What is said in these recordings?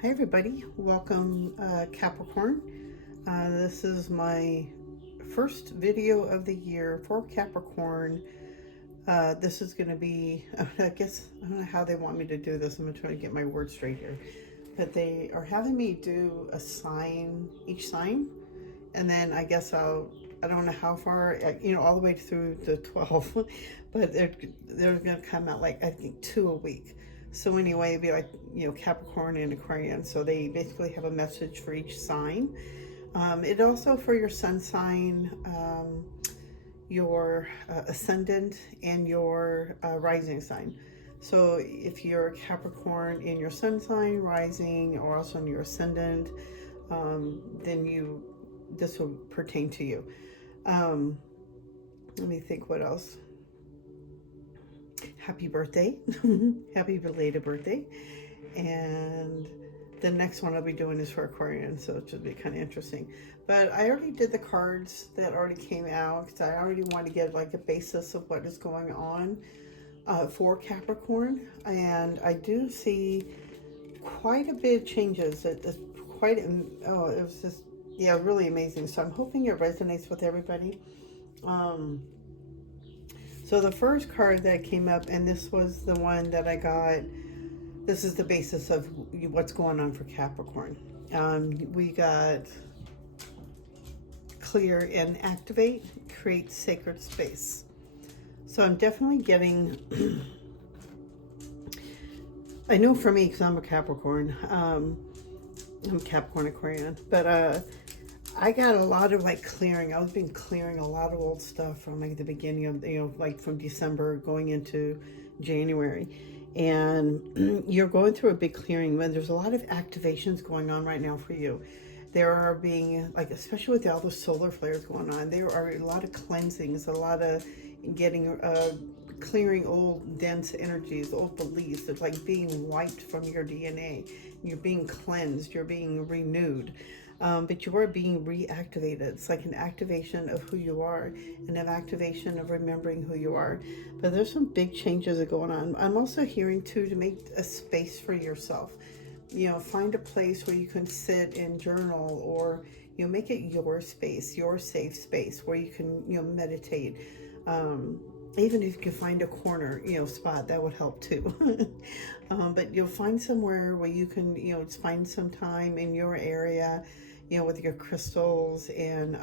Hi everybody, welcome Capricorn. This is my first video of the year for Capricorn. This is going to be, I guess, I don't know how they want me to do this. I'm going to try to get my words straight here. But they are having me do a sign, each sign, and then I guess I don't know how far, all the way through the 12, but they're going to come out like, I think, two a week. So anyway, it'd be like, Capricorn and Aquarian. So they basically have a message for each sign. It also for your sun sign, your ascendant, and your rising sign. So if you're Capricorn in your sun sign, rising, or also in your ascendant, then this will pertain to you. Let me think what else. Happy birthday. Happy belated birthday. And the next one I'll be doing is for Aquarian, so it should be kind of interesting. But I already did the cards that already came out because I already want to get like a basis of what is going on for Capricorn. And I do see quite a bit of changes. It's quite, oh, it was just, yeah, really amazing. So I'm hoping it resonates with everybody. So the first card that came up, and this was the one that I got, this is the basis of what's going on for Capricorn. We got clear and activate, create sacred space. So I'm definitely getting, I know for me, because I'm a Capricorn, I'm Capricorn Aquarian, but I got a lot of like clearing. I've been clearing a lot of old stuff from like the beginning of, like from December going into January. And you're going through a big clearing when there's a lot of activations going on right now for you. There are being, like, especially with all the solar flares going on, there are a lot of cleansings, a lot of getting, clearing old dense energies, old beliefs. It's like being wiped from your DNA. You're being cleansed, you're being renewed. But you are being reactivated. It's like an activation of who you are and an activation of remembering who you are. But there's some big changes that are going on. I'm also hearing too to make a space for yourself. Find a place where you can sit and journal, or make it your space, your safe space where you can meditate. Even if you can find a corner spot, that would help too. But you'll find somewhere where you can find some time in your area with your crystals, and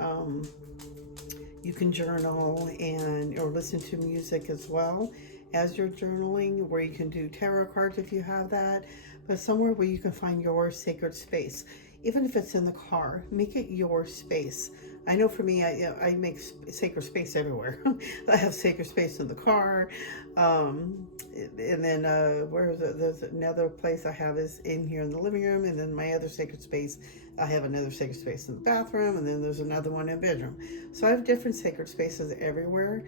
you can journal and or listen to music as well as you're journaling, where you can do tarot cards if you have that, but somewhere where you can find your sacred space. Even if it's in the car, make it your space. I know for me, I make sacred space everywhere. I have sacred space in the car, and then where is it? There's another place I have is in here in the living room, and then my other sacred space, I have another sacred space in the bathroom, and then there's another one in the bedroom. So I have different sacred spaces everywhere.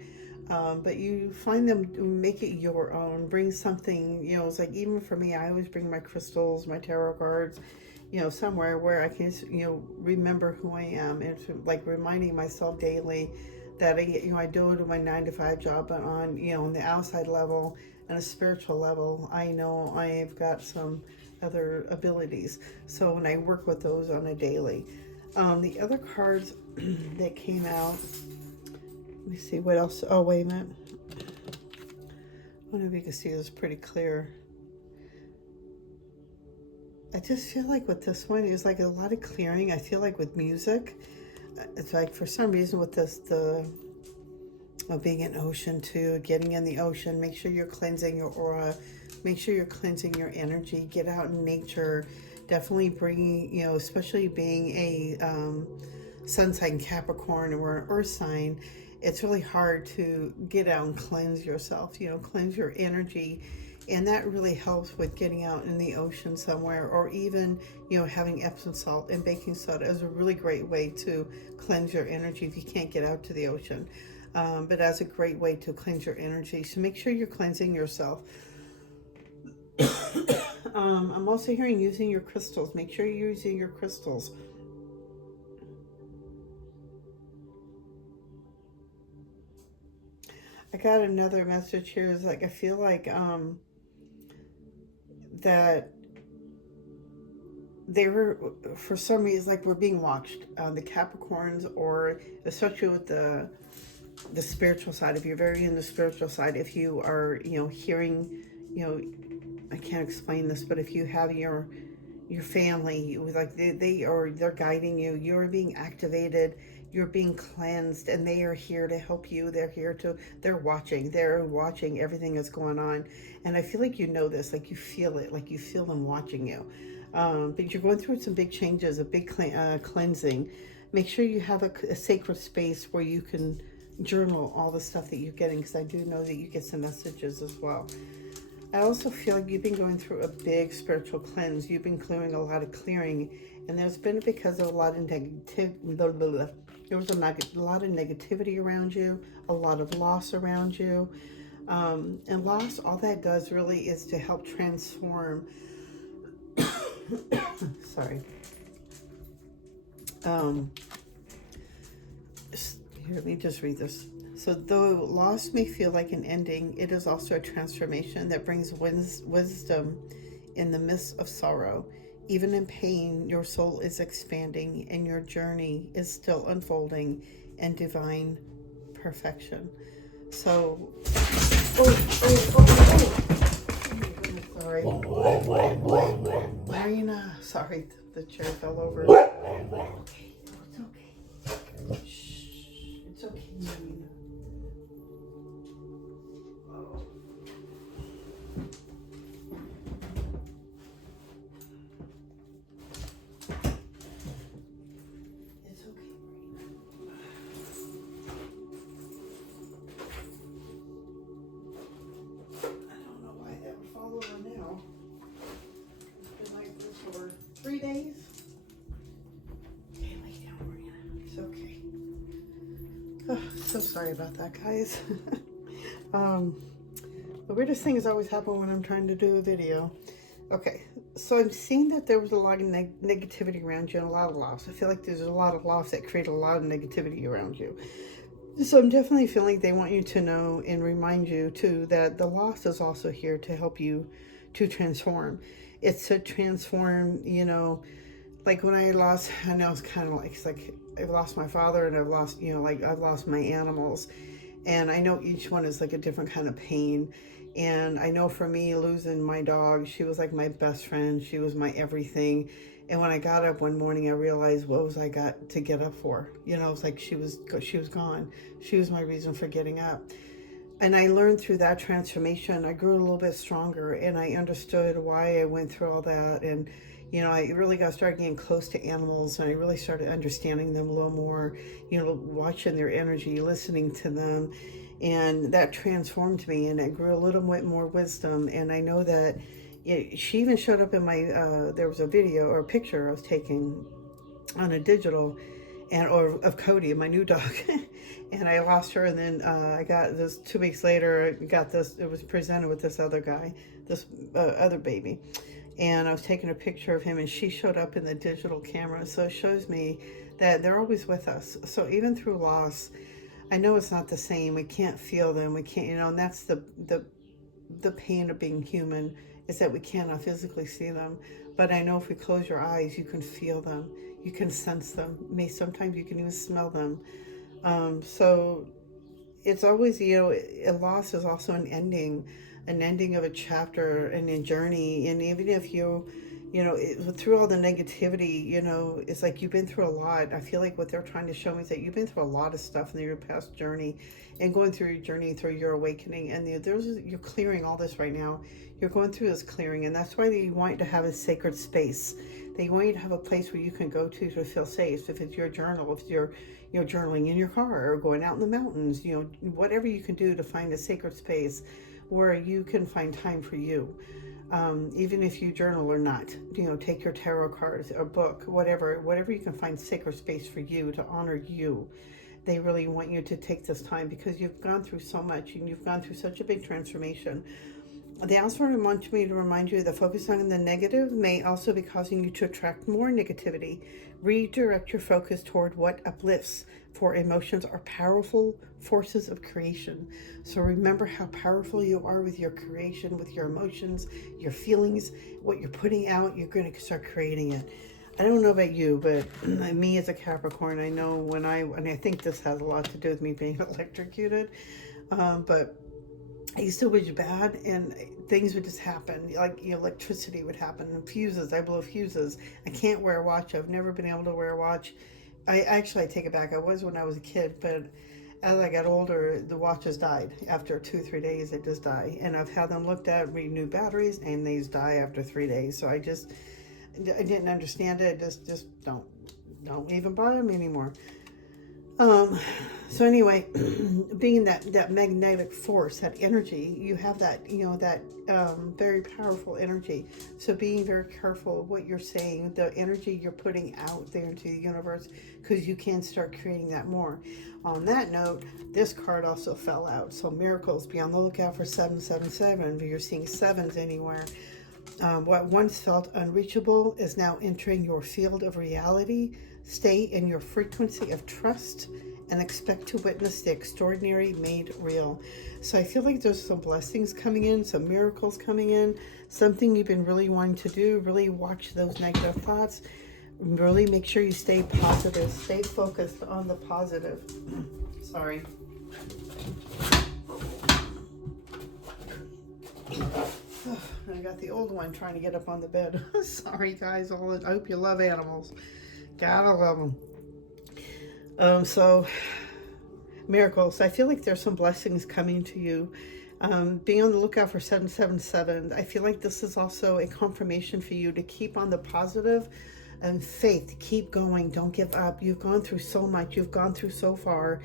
But you find them, make it your own. Bring something, it's like, even for me, I always bring my crystals, my tarot cards, somewhere where I can, remember who I am, and to, like, reminding myself daily that I do my 9 to 5 job, but on, on the outside level and a spiritual level, I know I've got some other abilities. So when I work with those on a daily, the other cards that came out, let me see what else. Oh, wait a minute. I don't know if you can see this pretty clear. I just feel like with this one, it's like a lot of clearing. I feel like with music, it's like for some reason with this, being in ocean too, getting in the ocean, make sure you're cleansing your aura, make sure you're cleansing your energy, get out in nature. Definitely bringing, especially being a sun sign Capricorn or an earth sign, it's really hard to get out and cleanse yourself, cleanse your energy. And that really helps with getting out in the ocean somewhere, or even, having Epsom salt and baking soda is a really great way to cleanse your energy if you can't get out to the ocean. But that's a great way to cleanse your energy. So make sure you're cleansing yourself. I'm also hearing using your crystals. Make sure you're using your crystals. I got another message here. Is like, I feel like that they were, for some reason, like we're being watched. The Capricorns, or especially with the spiritual side, if you're very in the spiritual side, if you are, hearing, you know, I can't explain this, but if you have your family, like they're guiding you, you're being activated, you're being cleansed, and they are here to help you. They're watching everything that's going on. And I feel like this, like you feel it, like you feel them watching you. But you're going through some big changes, a big cleansing. Make sure you have a sacred space where you can journal all the stuff that you're getting, because I do know that you get some messages as well. I also feel like you've been going through a big spiritual cleanse. You've been clearing a lot of clearing, and there's been because of a lot of negativity. There was a lot of negativity around you, a lot of loss around you. And loss, all that does really is to help transform. Sorry. Here, let me just read this. So though loss may feel like an ending, it is also a transformation that brings wisdom in the midst of sorrow. Even in pain, your soul is expanding and your journey is still unfolding in divine perfection. So, sorry. Marina, sorry, the chair fell over. Okay, it's okay. Shh, it's okay, Marina. All over now. It's been like this for 3 days. Okay, lay down, Marina. It's okay. Oh, so sorry about that, guys. The weirdest thing is always happen when I'm trying to do a video. Okay, so I'm seeing that there was a lot of negativity around you and a lot of loss. I feel like there's a lot of loss that create a lot of negativity around you. So I'm definitely feeling they want you to know and remind you too that the loss is also here to help you to transform. It's to transform, like when I lost, I know it's kind of like, it's like I've lost my father and I've lost, like I've lost my animals. And I know each one is like a different kind of pain. And I know for me, losing my dog, she was like my best friend. She was my everything. And when I got up one morning, I realized what was I got to get up for? It's like she was gone. She was my reason for getting up. And I learned through that transformation, I grew a little bit stronger, and I understood why I went through all that. And, I really started getting close to animals, and I really started understanding them a little more, watching their energy, listening to them. And that transformed me, and I grew a little bit more wisdom. And I know that she even showed up in my, there was a video or a picture I was taking on a digital, or of Cody, my new dog. And I lost her, and then I got this 2 weeks later. I got this. It was presented with this other guy, this other baby, and I was taking a picture of him, and she showed up in the digital camera. So it shows me that they're always with us. So even through loss, I know it's not the same. We can't feel them. We can't, and that's the pain of being human, is that we cannot physically see them. But I know if we close your eyes, you can feel them. You can sense them. Sometimes you can even smell them. So it's always, a loss is also an ending of a chapter and a journey. And even if through all the negativity, it's like you've been through a lot. I feel like what they're trying to show me is that you've been through a lot of stuff in your past journey, and going through your journey, through your awakening. And you're clearing all this right now. You're going through this clearing, and that's why they want you to have a sacred space. They want you to have a place where you can go to feel safe. If it's your journal, if you're journaling in your car or going out in the mountains, whatever you can do to find a sacred space where you can find time for you. Even if you journal or not, take your tarot cards, a book, whatever you can find sacred space for you to honor you. They really want you to take this time because you've gone through so much and you've gone through such a big transformation. They also want me to remind you that focusing on the negative may also be causing you to attract more negativity. Redirect your focus toward what uplifts, for emotions are powerful forces of creation. So remember how powerful you are with your creation, with your emotions, your feelings, what you're putting out, you're going to start creating it. I don't know about you, but me as a Capricorn, I know and I think this has a lot to do with me being electrocuted, but I used to wish bad and things would just happen. Like, electricity would happen and fuses. I blow fuses. I can't wear a watch. I've never been able to wear a watch. I take it back. I was when I was a kid, but as I got older, the watches died. After 2-3 days, they just die. And I've had them looked at, renew batteries, and they die after 3 days. So I didn't understand it. Just don't even buy them anymore. So anyway, being that magnetic force, that energy, you have that, that very powerful energy. So being very careful of what you're saying, the energy you're putting out there into the universe, because you can start creating that more. On that note, this card also fell out. So miracles, be on the lookout for 777. If you're seeing sevens anywhere, what once felt unreachable is now entering your field of reality. Stay in your frequency of trust and expect to witness the extraordinary made real. So I feel like there's some blessings coming in, some miracles coming in, something you've been really wanting to do. Really watch those negative thoughts. Really make sure you stay positive. Stay focused on the positive. Sorry. I got the old one trying to get up on the bed. Sorry, guys. I hope you love animals. Gotta love them. So, miracles. I feel like there's some blessings coming to you. Being on the lookout for 777. I feel like this is also a confirmation for you to keep on the positive and faith. Keep going. Don't give up. You've gone through so much. You've gone through so far.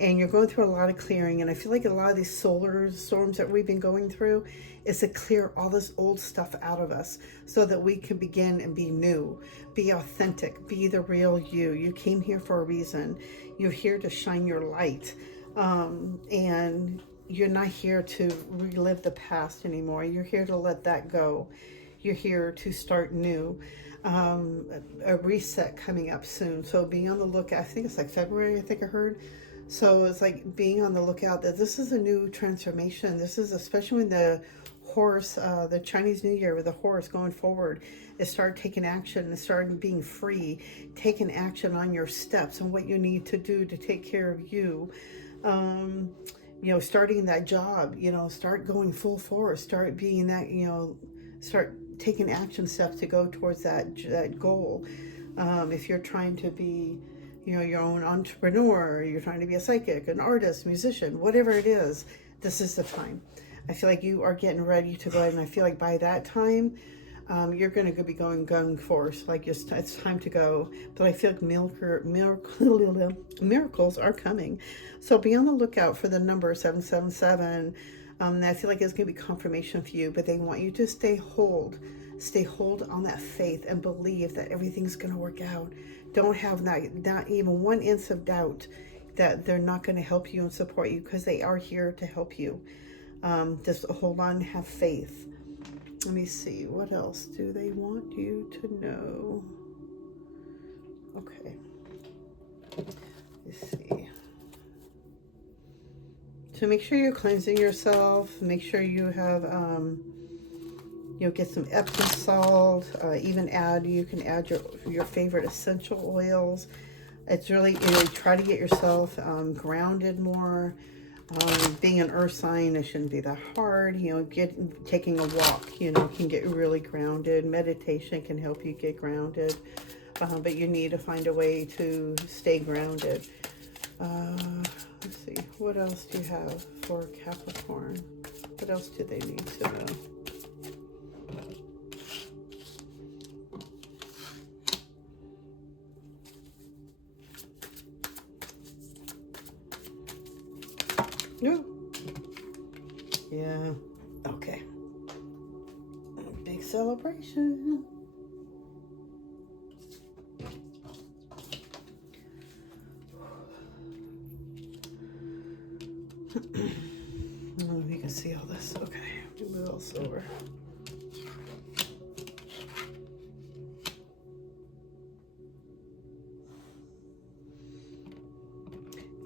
And you're going through a lot of clearing. And I feel like a lot of these solar storms that we've been going through is to clear all this old stuff out of us so that we can begin and be new, be authentic, be the real you. You came here for a reason. You're here to shine your light. And you're not here to relive the past anymore. You're here to let that go. You're here to start new. A reset coming up soon. So being on the lookout, I think it's like February, I think I heard. So it's like being on the lookout that this is a new transformation. This is especially when the horse, the Chinese New Year with the horse going forward, is start taking action and start being free, taking action on your steps and what you need to do to take care of you. Starting that job, start going full force, start being that, start taking action steps to go towards that goal. If you're trying to be your own entrepreneur, you're trying to be a psychic, an artist, musician, whatever it is, this is the time. I feel like you are getting ready to go ahead, and I feel like by that time, you're going to be going gung force, like it's time to go. But I feel like miracles are coming. So be on the lookout for the number 777. I feel like it's going to be confirmation for you, but they want you to stay hold on that faith and believe that everything's going to work out. Don't have not even 1 inch of doubt that they're not going to help you and support you, because they are here to help you. Just hold on, have faith. Let me see, what else do they want you to know? Okay. Let's see. So make sure you're cleansing yourself. Make sure you have, get some Epsom salt. You can add your favorite essential oils. It's really, try to get yourself grounded more. Being an earth sign, it shouldn't be that hard. Taking a walk, can get really grounded. Meditation can help you get grounded. But you need to find a way to stay grounded. Let's see, what else do you have for Capricorn? What else do they need to know? No. Yeah. Okay. Big celebration. Oh, you can see all this. Okay. What else?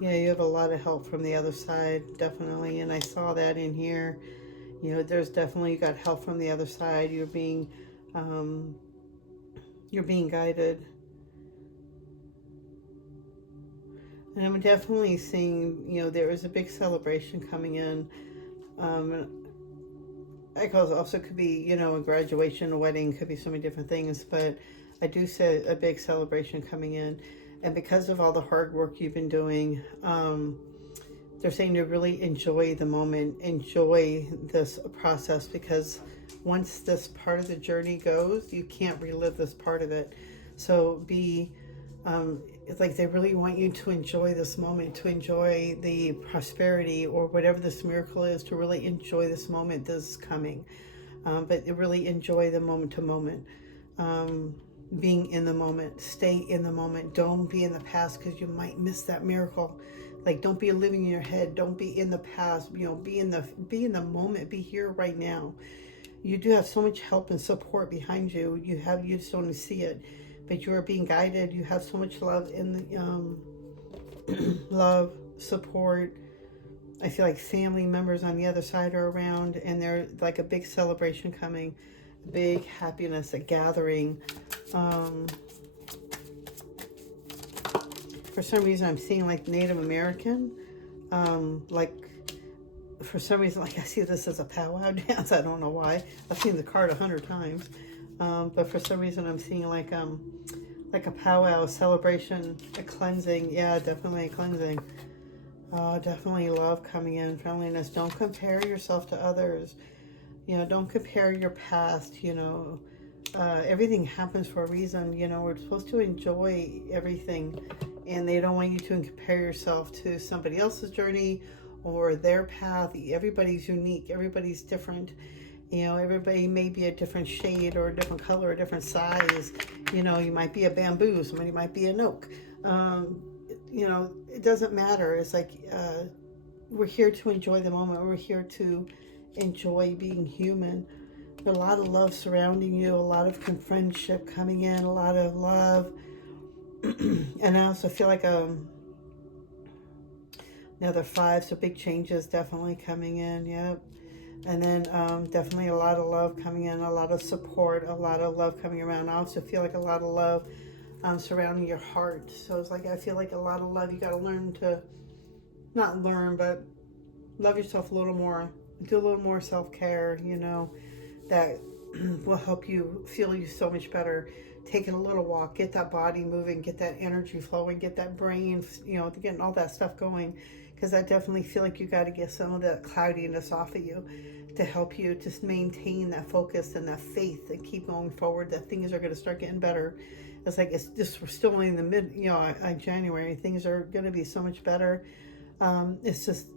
Yeah, you have a lot of help from the other side, definitely. And I saw that in here. You know, there's definitely, you got help from the other side. Um, you're being guided. And I'm definitely seeing, you know, there is a big celebration coming in. Um, I also could be, you know, a graduation, a wedding, could be so many different things, but I do see a big celebration coming in. And because of all the hard work you've been doing, they're saying to really enjoy the moment, enjoy this process, because once this part of the journey goes, you can't relive this part of it. So it's like they really want you to enjoy this moment, to enjoy the prosperity or whatever this miracle is, to really enjoy this moment this is coming. But really enjoy the moment to moment. Being in the moment, stay in the moment. Don't be in the past, because you might miss that miracle. Like, don't be living in your head. Don't be in the past. You know, be in the moment. Be here right now. You do have so much help and support behind you. You just don't see it, but you are being guided. You have so much love in the love, support. I feel like family members on the other side are around, and they're like a big celebration coming, a big happiness, a gathering. For some reason, I'm seeing like Native American, like for some reason, like I see this as a powwow dance. I don't know why. I've seen the card 100 times, but for some reason, I'm seeing like a powwow, a celebration, a cleansing. Yeah, definitely a cleansing. Definitely love coming in, friendliness. Don't compare yourself to others. You know, don't compare your past. You know, everything happens for a reason. You know, we're supposed to enjoy everything, and they don't want you to compare yourself to somebody else's journey or their path. Everybody's unique. Everybody's different. You know, everybody may be a different shade or a different color, a different size. You know, you might be a bamboo, somebody might be an oak. You know, it doesn't matter. It's like we're here to enjoy the moment. We're here to enjoy being human. There's a lot of love surrounding you, a lot of friendship coming in, a lot of love. And I also feel like another 5, so big changes definitely coming in. Yep. And then definitely a lot of love coming in, a lot of support, a lot of love coming around. I also feel like a lot of love surrounding your heart. So it's like I feel like a lot of love. You got to learn to, not learn, but love yourself a little more. Do a little more self-care, you know, that will help you feel you so much better. Taking a little walk, get that body moving, get that energy flowing, get that brain, you know, getting all that stuff going. Because I definitely feel like you got to get some of that cloudiness off of you to help you to maintain that focus and that faith and keep going forward, that things are going to start getting better. It's like it's just, we're still only in the mid, you know, January. Things are going to be so much better. It's just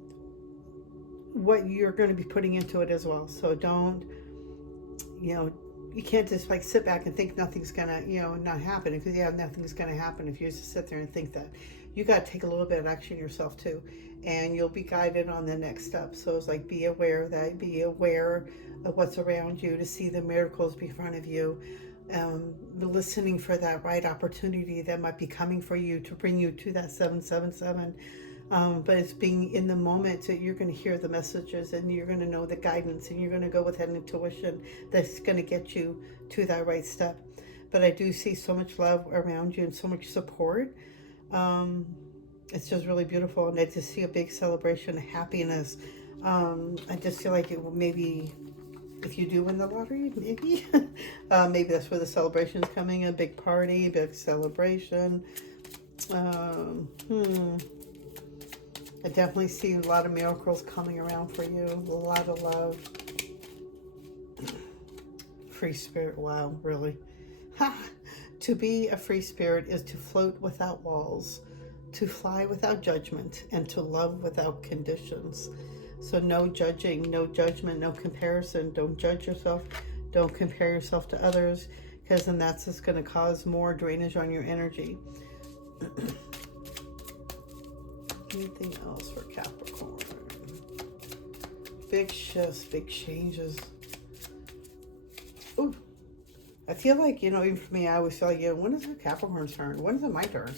what you're going to be putting into it as well. So don't, you know, you can't just like sit back and think nothing's going to, you know, not happen, because yeah, nothing's going to happen if you just sit there and think that. You got to take a little bit of action yourself too, and you'll be guided on the next step. So it's like, be aware of that, be aware of what's around you, to see the miracles be in front of you, listening for that right opportunity that might be coming for you to bring you to that 777. But it's being in the moment that you're going to hear the messages, and you're going to know the guidance, and you're going to go with that intuition that's going to get you to that right step. But I do see so much love around you and so much support. It's just really beautiful, and I just see a big celebration, happiness. I just feel like it will, maybe if you do win the lottery, maybe maybe that's where the celebration is coming, a big party, big celebration. I definitely see a lot of miracles coming around for you, a lot of love. Free spirit, wow, really. Ha! To be a free spirit is to float without walls, to fly without judgment, and to love without conditions. So no judging, no judgment, no comparison. Don't judge yourself. Don't compare yourself to others, because then that's just going to cause more drainage on your energy. Anything else for Capricorn? Big shifts, big changes. Ooh. I feel like, you know, even for me, I always feel like, you know, when is it Capricorn's turn? When is it my turn?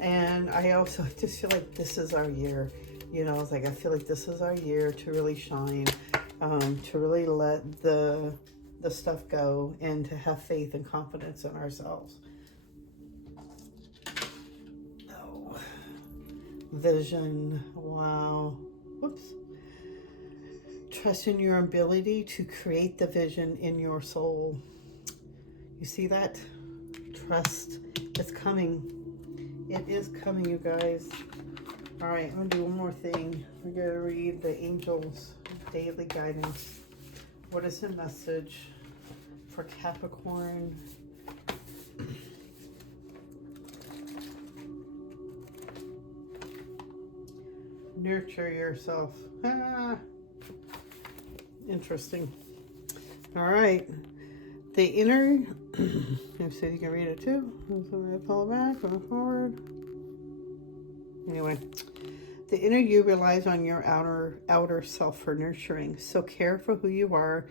And I also just feel like this is our year. You know, it's like I feel like this is our year to really shine, to really let the stuff go, and to have faith and confidence in ourselves. Oh, vision. Wow. Whoops. Trust in your ability to create the vision in your soul. You see that? Trust. It's coming. It is coming, you guys. All right, I'm going to do one more thing. We're going to read the angels' daily guidance. What is the message for Capricorn? Nurture yourself. Ah, interesting. All right. The inner, let's see if you can read it too. Pull it back, move forward. Anyway, the inner you relies on your outer self for nurturing. So care for who you are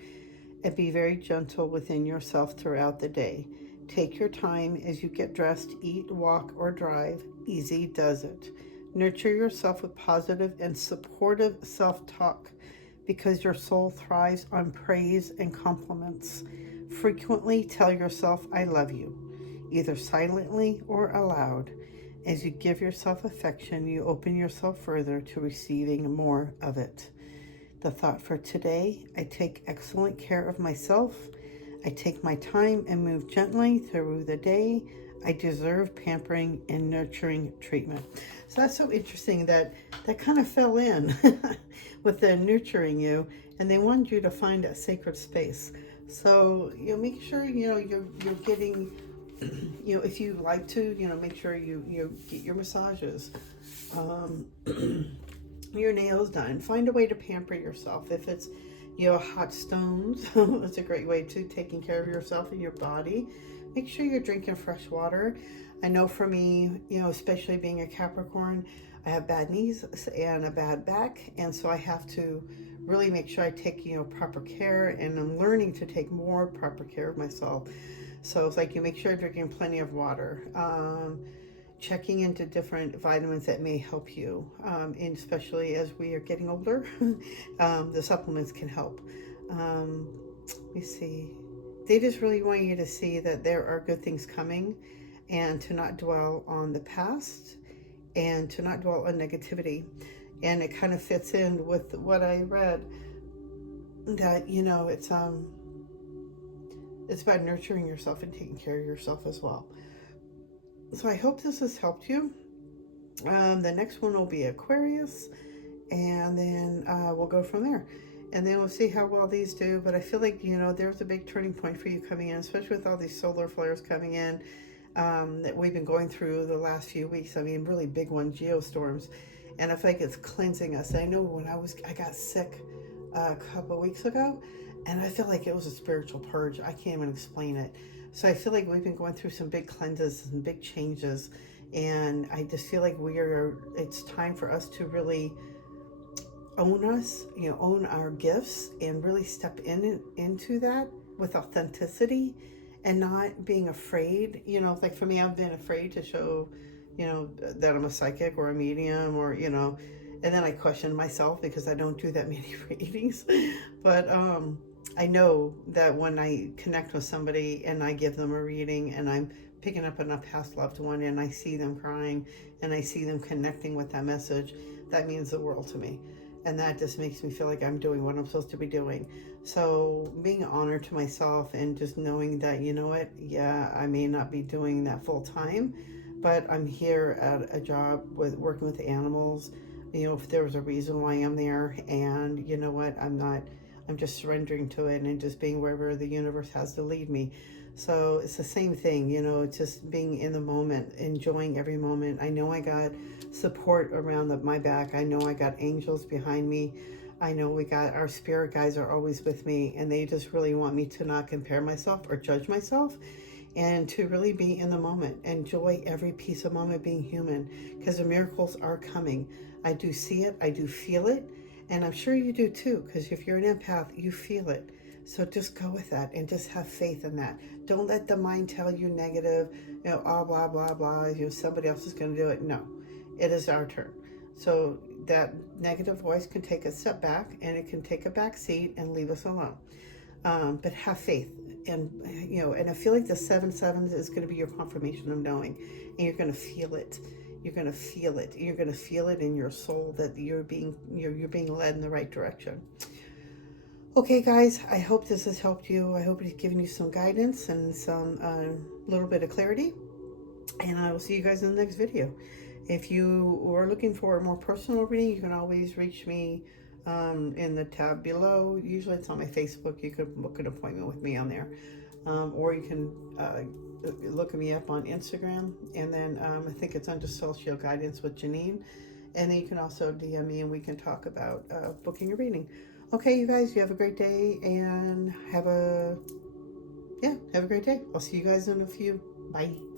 and be very gentle within yourself throughout the day. Take your time as you get dressed, eat, walk, or drive. Easy does it. Nurture yourself with positive and supportive self-talk because your soul thrives on praise and compliments. Frequently tell yourself, I love you, either silently or aloud. As you give yourself affection, you open yourself further to receiving more of it. The thought for today, I take excellent care of myself. I take my time and move gently through the day. I deserve pampering and nurturing treatment. So that's so interesting that kind of fell in with the nurturing you, and they want you to find a sacred space. So, you know, make sure, you know, you're getting, you know, if you like to, you know, make sure you get your massages, your nails done. Find a way to pamper yourself. If it's, you know, hot stones, that's a great way to taking care of yourself and your body. Make sure you're drinking fresh water. I know for me, you know, especially being a Capricorn, I have bad knees and a bad back, and so I have to really make sure I take, you know, proper care, and I'm learning to take more proper care of myself. So it's like you make sure you're drinking plenty of water, checking into different vitamins that may help you, and especially as we are getting older, the supplements can help. Let me see. They just really want you to see that there are good things coming, and to not dwell on the past, and to not dwell on negativity. And it kind of fits in with what I read, that, you know, it's about nurturing yourself and taking care of yourself as well. So I hope this has helped you. The next one will be Aquarius, and then we'll go from there. And then we'll see how well these do. But I feel like, you know, there's a big turning point for you coming in, especially with all these solar flares coming in that we've been going through the last few weeks. I mean, really big ones, geostorms. And I feel like it's cleansing us. I know when I got sick a couple of weeks ago, and I feel like it was a spiritual purge. I can't even explain it. So I feel like we've been going through some big cleanses and big changes. And I just feel like it's time for us to really own us, you know, own our gifts, and really step into that with authenticity and not being afraid. You know, like for me, I've been afraid to show, you know, that I'm a psychic or a medium, or, you know, and then I question myself because I don't do that many readings. But I know that when I connect with somebody and I give them a reading, and I'm picking up on a past loved one, and I see them crying, and I see them connecting with that message, that means the world to me. And that just makes me feel like I'm doing what I'm supposed to be doing. So being an honor to myself, and just knowing that, you know what, yeah, I may not be doing that full time, but I'm here at a job with working with animals. You know, if there was a reason why I'm there, and you know what, I'm just surrendering to it, and just being wherever the universe has to lead me. So it's the same thing, you know, it's just being in the moment, enjoying every moment. I know I got support around my back. I know I got angels behind me. I know we got our spirit guides are always with me, and they just really want me to not compare myself or judge myself, and to really be in the moment, enjoy every piece of moment, being human, because the miracles are coming. I do see it, I do feel it, and I'm sure you do too, because if you're an empath, you feel it. So just go with that and just have faith in that. Don't let the mind tell you negative, oh, blah, blah, blah, somebody else is going to do it. No, it is our turn. So that negative voice can take a step back, and it can take a back seat and leave us alone. But have faith. And, and I feel like the 7/7 is going to be your confirmation of knowing, and you're going to feel it. You're going to feel it. You're going to feel it in your soul that you're being led in the right direction. Okay, guys, I hope this has helped you. I hope it's given you some guidance and some little bit of clarity. And I will see you guys in the next video. If you are looking for a more personal reading, you can always reach me in the tab below. Usually it's on my Facebook. You can book an appointment with me on there. Or you can look me up on Instagram. And then I think it's under Social Guidance with Janine. And then you can also DM me and we can talk about booking a reading. Okay, you guys, you have a great day and have a great day. I'll see you guys in a few. Bye.